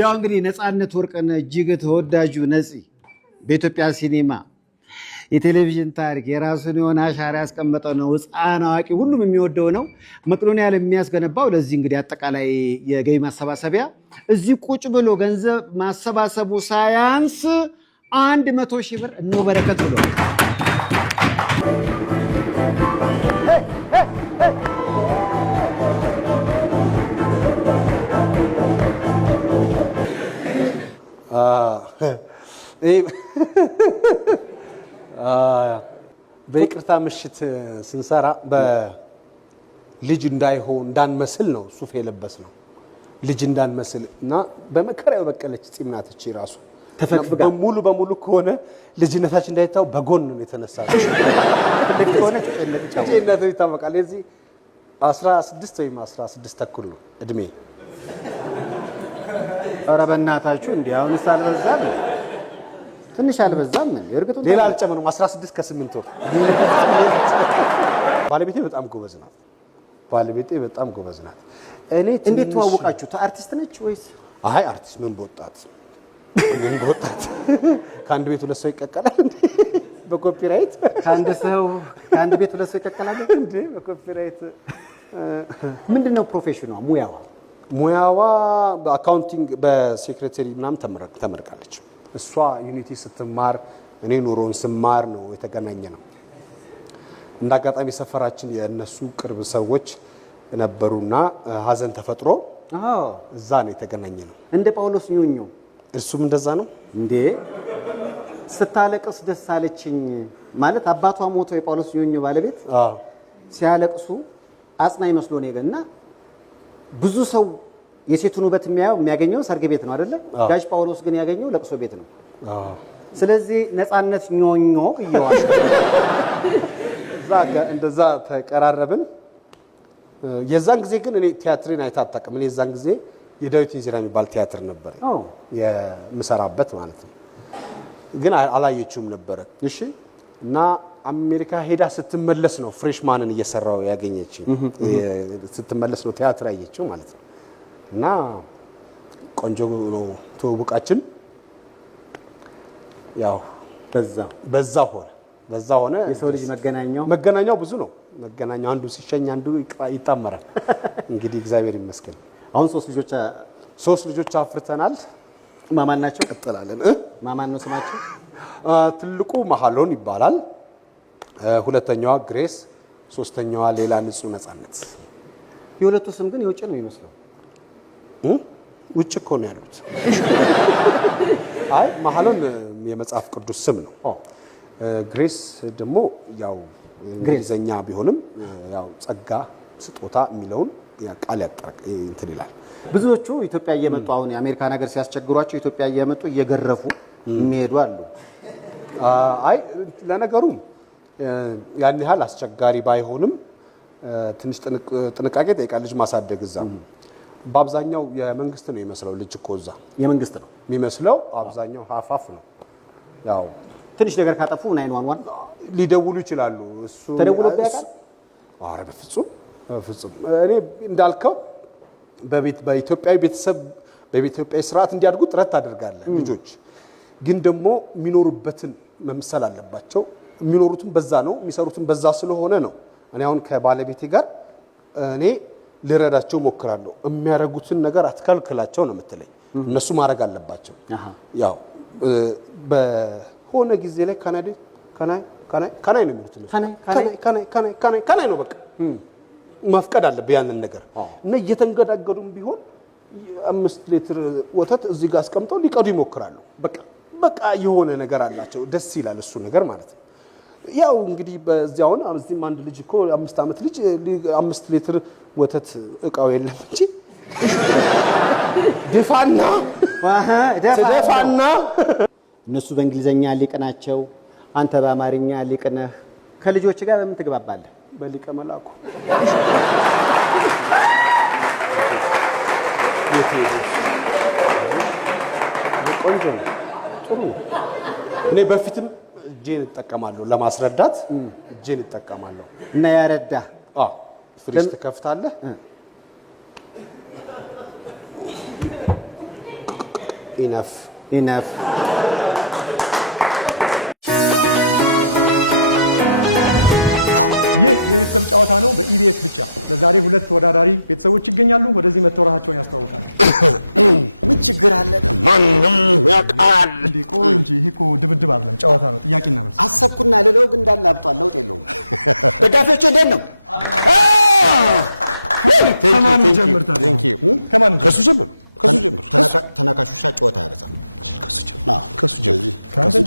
ያው እንግዲህ ነፃነት ወርቅነህ እጅግ ተወዳጁ ነፂ በኢትዮጵያ ሲኒማ የቴሌቪዥን ታሪክ የራሱን የሆነ አሻራ ያስቀመጠ ነው። ሕፃን አዋቂ ሁሉም የሚወደው ነው። መቄዶንያ የሚያስገነባው ለዚህ እንግዲህ አጠቃላይ የገቢ ማሰባሰቢያ እዚህ ቁጭ ብሎ ገንዘብ ማሰባሰቡ ሳያንስ 100,000 ብር እነሆ በረከት ብሏል። በይቅርታ ምሽት ስንሰራ በልጅ እንዳንመስል ነው ሱፍ የለበስ ነው። ልጅ እንዳንመስል እና በመከራ የበቀለች ፂም ናት እቺ ራሱ ተፈቅፍጋ ሙሉ በሙሉ ከሆነ ልጅነታችን እንዳይታው በጎን ነው የተነሳው። ትልቅ ከሆነ ጭንቀት ይታወቃል። እዚህ 16 ወይም 16 ተኩል ነው እድሜ። ኧረ በእናታችሁ እንዴ አሁንስ አልበዛም? ትንሽ አልበዛም? እርግጥ ሌላ አልጨመረም። 16 ከ8 ወር። ባለቤቴ በጣም ጎበዝ ናት። እኔ እንዴት ተዋወቃችሁ? አርቲስት ነች ወይስ? አይ አርቲስት ምን በወጣት ከአንድ ቤት ሁለት ሰው ይቀቀላል እንዴ? በኮፒራይት ከአንድ ቤት ሁለት ሰው ይቀቀላል እንዴ? በኮፒራይት ምንድነው ፕሮፌሽኗ? ሙያዋ በአካውንቲንግ በሴክሬታሪ ምናምን ተመርቃለች። እሷ ዩኒቲ ስትማር እኔ ኑሮን ስማር ነው የተገናኘ ነው። እንዳጋጣሚ ሰፈራችን የነሱ ቅርብ ሰዎች ነበሩና ሀዘን ተፈጥሮ እዛ ነው የተገናኘ ነው። እንደ ጳውሎስ ኞኞ እሱም እንደዛ ነው እንዴ? ስታለቅስ ደስ አለችኝ ማለት አባቷ ሞቶ የጳውሎስ ኞኞ ባለቤት ሲያለቅሱ አጽናኝ መስሎ ነው የገና ብዙ ሰው የሴቱን ውበት የሚያገኘው ሰርግ ቤት ነው አይደለ? ጋሽ ጳውሎስ ግን ያገኘው ለቅሶ ቤት ነው። ስለዚህ ነፃነት ኞኞ ይዋል እንደዛ ተቀራረብን። የዛን ጊዜ ግን እኔ ቲያትርን አይታጣቅም። እኔ የዛን ጊዜ የዳዊት ኢንዚራ የሚባል ቲያትር ነበር የምሰራበት ማለት ነው። ግን አላየችውም ነበር። እሺ። እና አሜሪካ ሄዳ ስትመለስ ነው ፍሬሽማንን እየሰራው ያገኘችው። ስትመለስ ነው ቲያትር አየችው ማለት ነው። እና ቆንጆ ነው ተውቡቃችን። ያው በዛ ሆነ። የሰው ልጅ መገናኛው ብዙ ነው። መገናኛው አንዱ ሲሸኝ አንዱ ይጣመራል። እንግዲህ እግዚአብሔር ይመስገን አሁን 3 ልጆች አፍርተናል። ማማን ናቸው? ቀጥላለን። ማማን ነው ስማቸው? ትልቁ መሐሎን ይባላል። ሁለተኛዋ ግሬስ፣ ሶስተኛዋ ሌላ ንጹህ ነፃነት። የሁለቱ ስም ግን የውጭ ነው የሚመስለው። ውጭ እኮ ነው ያሉት። አይ መሐሎን የመጽሐፍ ቅዱስ ስም ነው። ግሬስ ደግሞ ያው እንግሊዘኛ ቢሆንም ያው ጸጋ ስጦታ የሚለውን ቃል ያጠራቅ እንትን ይላል። ብዙዎቹ ኢትዮጵያ እየመጡ አሁን የአሜሪካ ነገር ሲያስቸግሯቸው ኢትዮጵያ እየመጡ እየገረፉ የሚሄዱ አሉ። አይ ለነገሩ ያን ያህል አስቸጋሪ ባይሆንም ትንሽ ጥንቃቄ ጠይቃል ልጅ ማሳደግ። እዛ በአብዛኛው የመንግስት ነው የሚመስለው። ልጅ እኮ እዛ የመንግስት ነው የሚመስለው። አብዛኛው ሀፋፍ ነው። ያው ትንሽ ነገር ካጠፉ 911 ሊደውሉ ይችላሉ። እሱ ተደውሎበት ያውቃል? ኧረ በፍጹም እኔ እንዳልከው በኢትዮጵያዊ ቤተሰብ በኢትዮጵያዊ ስርዓት እንዲያድጉ ጥረት ታደርጋለህ። ልጆች ግን ደግሞ የሚኖሩበትን መምሰል አለባቸው። የሚኖሩትም በዛ ነው፣ የሚሰሩትም በዛ ስለሆነ ነው። እኔ አሁን ከባለቤቴ ጋር እኔ ልረዳቸው ሞክራለሁ። የሚያደርጉትን ነገር አትከልክላቸው ነው የምትለኝ። እነሱ ማድረግ አለባቸው። ያው በሆነ ጊዜ ላይ ካናይ ነው የሚሉት። ካናይ ነው በቃ መፍቀድ አለብህ ያንን ነገር እና እየተንገዳገዱም ቢሆን 5 ሊትር ወተት እዚህ ጋር አስቀምጠው ሊቀዱ ይሞክራሉ። በቃ የሆነ ነገር አላቸው። ደስ ይላል እሱ ነገር ማለት ነው። ያው እንግዲህ በዚያው አሁን እዚህም አንድ ልጅ እኮ 5 ዓመት ልጅ 5 ሊትር ወተት እቃው የለም እንጂ ደፋና እነሱ በእንግሊዘኛ ሊቅ ናቸው፣ አንተ በአማርኛ ሊቅ ነህ። ከልጆች ጋር በምን ትግባባለህ? በሊቀ መላኩ ቆንጆ ነው። ጥሩ። እኔ በፊትም እጄን እጠቀማለሁ ለማስረዳት እጄን እጠቀማለሁ እና ያረዳ ፍሪጅ ትከፍታለህ ኢነፍ ይህ የቤተሰብ ጨዋታ ነው በኢቢኤስ ብቻ። ለዛሬ 2 ተወዳዳሪ ቤተሰቦች ይገኛሉ። ወደዚህ መጥተው ራሳቸውን ያስተዋውቃሉ። ምን ችግር አለ? ማንም ያውቃል እንዴ ቆይ እንጂ ይሄ እኮ ድብድብ አይደለም፣ ጨዋታ ነው። ጥያቄና መልስ። አሰብኩና ልለው ግን እንዳለ አብጧል። ለውጥ የለውም። ደጋፊዎች እንዴት ነው? ከማን ጀምር ታዲያ? ከማን ከሱ ጀምር ተናካሹሻ ጨዋታ ያበዛል። ከሱ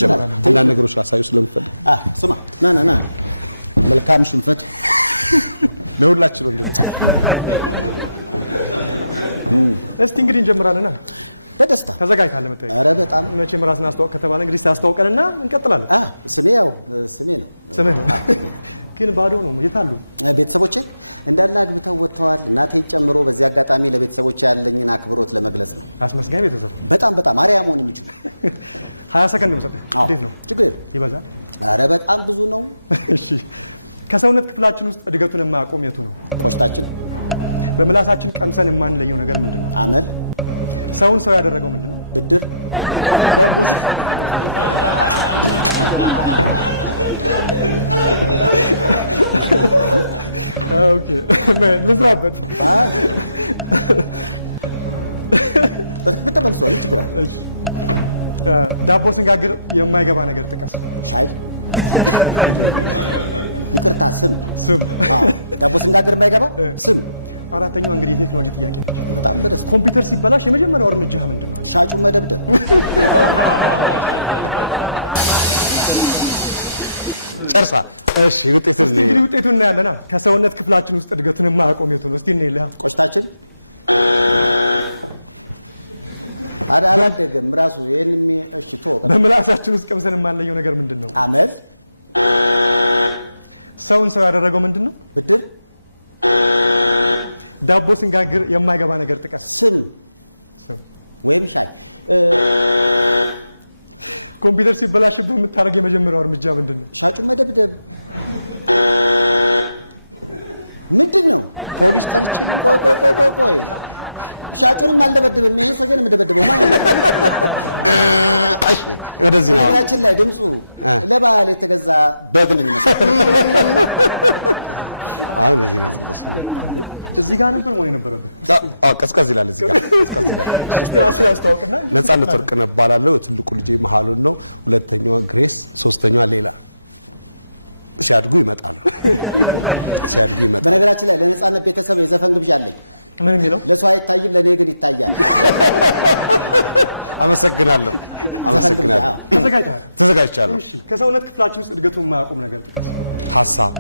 ጀምር አንዳንድ ነገሮች ላሳዩ ስለምፈልግ ስማ ና መልካም ሽንፈት ለሁላችን እንደዚህ። እስቲ እንግዲህ እንጀምራለና በደስታ ተዘጋጅተሃል ለመጠየቅ? ኧረ በጣም መቼም ራስን አስተዋውቅ ከተባለ እንግዲህ ታስተዋውቀንና እንቀጥላለን። ስሜ ነው። ስምህ ነው ግን ባዶ ነው። የት አሉ ቤተሰቦቼ? እንዳለ አግብተው ወጥተዋል፣ እናቴ ጨምሮ። በዚህ አጋጣሚ ለቤተሰቦቼ ያለኝን አክብሮት ለመግለጽ ነው። አስመስጋኝ ቤተሰብ በጣም አሪያ መሆን የሚችሉ 20 ሰከንድ ነው የምሰጥህ። እንዴት ነው? ችግር የለም። ይበዛል? ኧረ በጣም ብዙ ነው። እሺ ከሰውነት ክፍላችን ውስጥ እድገቱን የማያቆም የቱ ነው? ቆሽታችን። በምላሳችን ቀምሰን የማንለየው ነገር ምንድን ነው? አመል። ሰውን ሰው ያደረገው ምንድን ነው? ብድር። ዳቦስ? ኦኬ ልስራበት። በትክክል ተመልሷል። ችግር አለ? እሺ ዳቦ ስንጋግር የማይገባ ነገር ጥቀስ። ሻይ። ይቅርታ፣ ስም። ዳቦ ስንጋግር የማይገባ ስም። አራተኛው እንግዲህ የቴክኖሎጂ ጥያቄ ነች። በጣም በደስታ። ኮምፒውተር ሲበላሽ የመጀመሪያው እርምጃህ ምንድን ነው? ሻጩን መደብደብ። ጨርሳ። እሺ ውጤቱን እንግዲህ ውጤቱን እናያለና ከሰውነት ክፍላችን ውስጥ እድገቱን የማያቆም የቱ ነው? እስቲ እንይልህ። ቆሽታችን አላደገም ራሱ። እሺ ቶ በምላሳችን ውስጥ ቀምሰን የማንለየው ነገር ምንድን ነው? አመል። ሰውን ሰው ያደረገው ምንድን ነው? ብድር። ዳቦ ስንጋግር የማይገባ ነገር ጥቀስ። ስም ወይም ሻይ። ኮምፒውተር ሲበላሽብህ የምታደርገው የመጀመሪያው እርምጃ ምንድን ነው? ሻጩን መደብደብ። ምንድን ነው? ፖሊስ ጠርቼ ቆይ ሻጩንም አልደበድብም። ይሄን ሰው ግን የምደበድበው ማለት ነው። እሺ ወደዚህ ነው። ነገራችን ላይ ድምፁ ለበዓል የተገዛ በግ ነው የሚመስለው። አሁን እዚህ ነው ተቀስ። እዚህ ጋር ነበር መሆን የነበረብህ። ቀዝቀዝ ይላል። እዚህ ጋር ቀዝቀዝ ይላል። እስቲ ራስህን አስተዋውቅና። ነፃነት ወርቅነህ እባላለሁ። ትልቁ ልጄ መሀሉን ነው። ሁለተኛዋ ግሬስ፣ ሶስተኛዋ ሌላ። ሲያድጉ ይመጣሉ። በነገራችን ላይ ለነፃነት ቤተሰብ የዘፈን ግብዣ አለኝ። ምን የሚለው? ለሰው አይታይም፣ ለእኔ ግን ይታያል። አመሰግናለሁ። ተዘጋጅቻለሁ። እሺ ከሰውነት ክፍላችን ውስጥ እድገቱን የማያቆም ነገር ጥቀስ። ሀሳብ።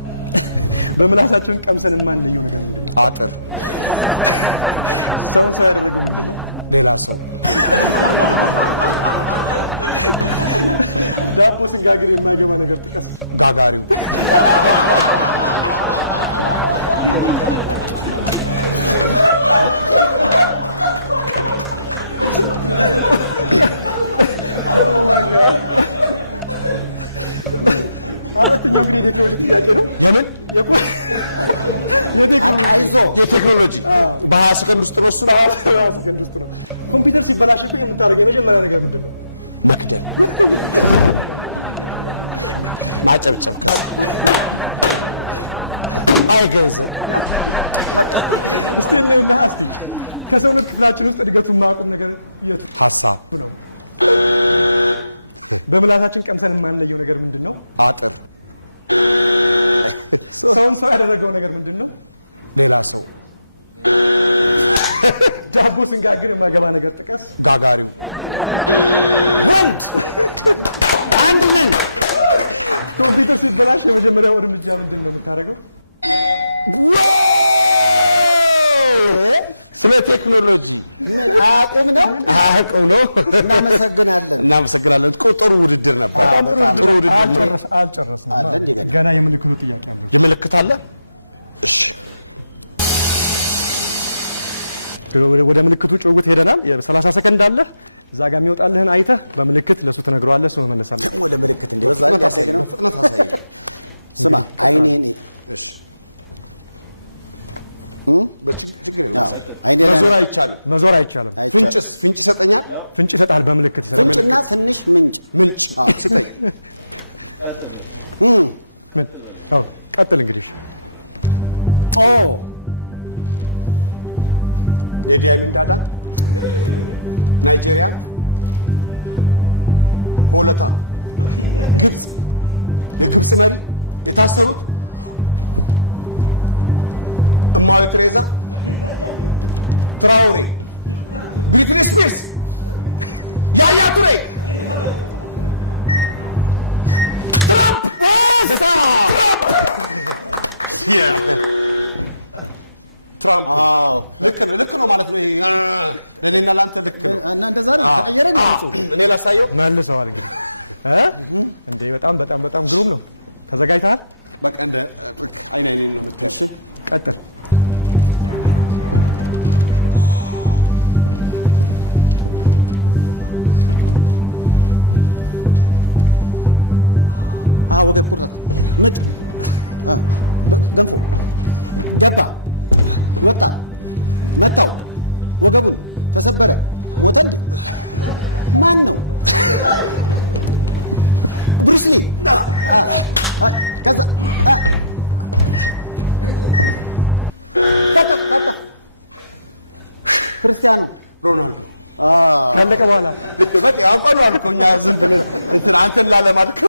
በምላሳችን ቀምሰን የማንለየው ነገር ምንድን ነው? አጥር። ሰውን ሰው ያደረገው ምንድን ነው? ሌላ ሰው። ዳቦ ስንጋግር የማይገባ ነገር ጥቀስ። ጋጋሪው። አራተኛው እንግዲህ የቴክኖሎጂ ጥያቄ ነው። የምን የቴክኖሎጂ በ20 ሰከንድ ውስጥ ነው። እሱ 20 ሰከንድ ውስጥ ነው። ኮምፒውተር ሲበላሽብህ የምታደርገው የመጀመሪያ ነገር ምንድን ነው? መክደን። ማጨብጨብ። ገንዘብ። እስቲ እንልና እስቲ ከሰውነት ክፍላችን ውስጥ እድገቱን የማያቆም ነገር የቱ? ሀሳብ ነው። በምላሳችን ቀምሰን የማንለየው ነገር ምንድን ነው? አጥር። ሰውን ሰው ያደረገው ነገር ምንድን ነው? ሌላ ሰው። ዳቦ ስንጋግር የማይገባ ነገር ጥቀስ። ጋጋሪው። ወንድ አንድ ነን። ኮምፒውተር ሲበላሽ የመጀመሪያው እርምጃ ምንድን ነው የምታደርገው? ስለ ቴክኖሎጂ ምን አያውቁም ነው? እናመሰግናለን። ጥሩ ውድድር ነበር። ጥሩ ውድድር ነው። አልጨረስንም። ገና የምልክቱ ጥያቄ አለ። የምልክት አለ? እሺ ወደ ምልክቱ ጭውውት ሄደናል። የ30 ሰከንድ አለ። እዛ ጋር የሚወጣልህን አይተህ በምልክት ለሱ ትነግረዋለህ። እሱ መመለሳለህ። ወደ ምልክት እንደዛ ያደገ ነው። ፍጥነት አሳይ። ስማ አይኔን። እሺ ችግር የለም። አሳይ። አይኔ ላይ መዞር አይቻልም። መዞር አይቻልም። ፍንጭ ይሰጠኛል። ፍንጭ ይሰጣል በምልክት ይሰጣል። ፍንጭና ትንሽ ምንጭ ስጠኝ። ምን? አዎ ቀጥል እንግዲህ። ኦ ኢዲ አሚን ዳዳ፣ ናይጄሪያ፣ ሆለታ፣ ግብፅ፣ የግብፅ መሪ የታሰሩት እማዊ ትሬዛ፣ ትራውሬ፣ ብሪትኒ ስፒርስ፣ ያያ ቱሬ፣ ትራምፕ ትራምፕ ልክ ነው ማለት ነው። ይሄ ለኔና ላንተ ልክ ነው እና እንደዛ ነው ተቀየረ ነው። እኔ ላሳየው መልሰዋል እንግዲህ እንዴ በጣም ግሩም ነው። ተዘጋጅተሃል? በቃ እንደ አይኔን ነው የምታየው። እሺ ቀጥል። ወገብ ቁርጠት፣ ምጥ፣ ገንፎ፣ ገባ፣ ወጣ፣ መታው፣ ወገቡን ተሰበረ፣ ሞተ። እንዴ ማን ነው? ብሩስ ሊ። ከዛ ታጣ ክርስቲያኖ ሮናልዶ ካለቀ በኋላ ልክ በቃ ያውቀዋል እኮ እኛ ዝም ብለን አንተን ላለማድከም